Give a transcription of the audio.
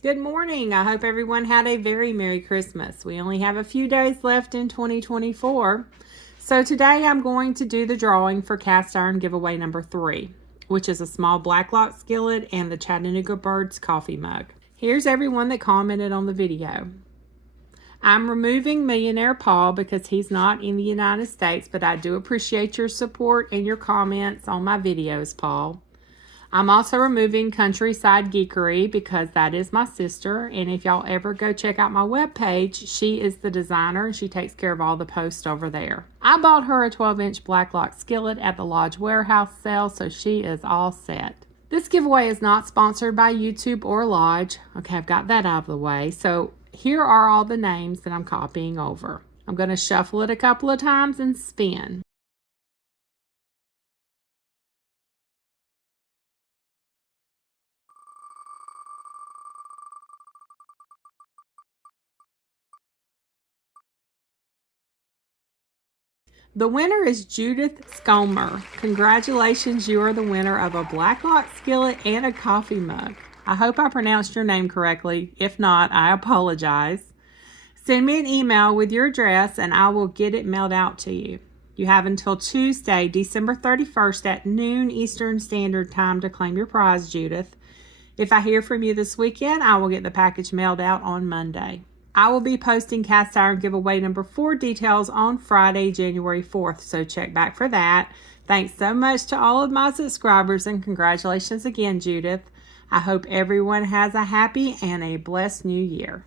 Good morning. I hope everyone had a very Merry Christmas. We only have a few days left in 2024. So today I'm going to do the drawing for cast iron giveaway number 3, which is a small black lock skillet and the Chattanooga Birds coffee mug. Here's everyone that commented on the video. I'm removing Millionaire Paul because he's not in the United States, but I do appreciate your support and your comments on my videos, Paul. I'm also removing Countryside Geekery because that is my sister, and if y'all ever go check out my webpage, she is the designer and she takes care of all the posts over there. I bought her a 12-inch black lock skillet at the Lodge Warehouse sale, so she is all set. This giveaway is not sponsored by YouTube or Lodge. Okay, I've got that out of the way. So here are all the names that I'm copying over. I'm going to shuffle it a couple of times and spin. The winner is Judith Scomer. Congratulations, you are the winner of a black lock skillet and a coffee mug. I hope I pronounced your name correctly. If not, I apologize. Send me an email with your address and I will get it mailed out to you. You have until Tuesday, December 31st at noon Eastern Standard Time to claim your prize, Judith. If I hear from you this weekend, I will get the package mailed out on Monday. I will be posting cast iron giveaway number 4 details on Friday, January 4th, so check back for that. Thanks so much to all of my subscribers and congratulations again, Judith. I hope everyone has a happy and a blessed new year.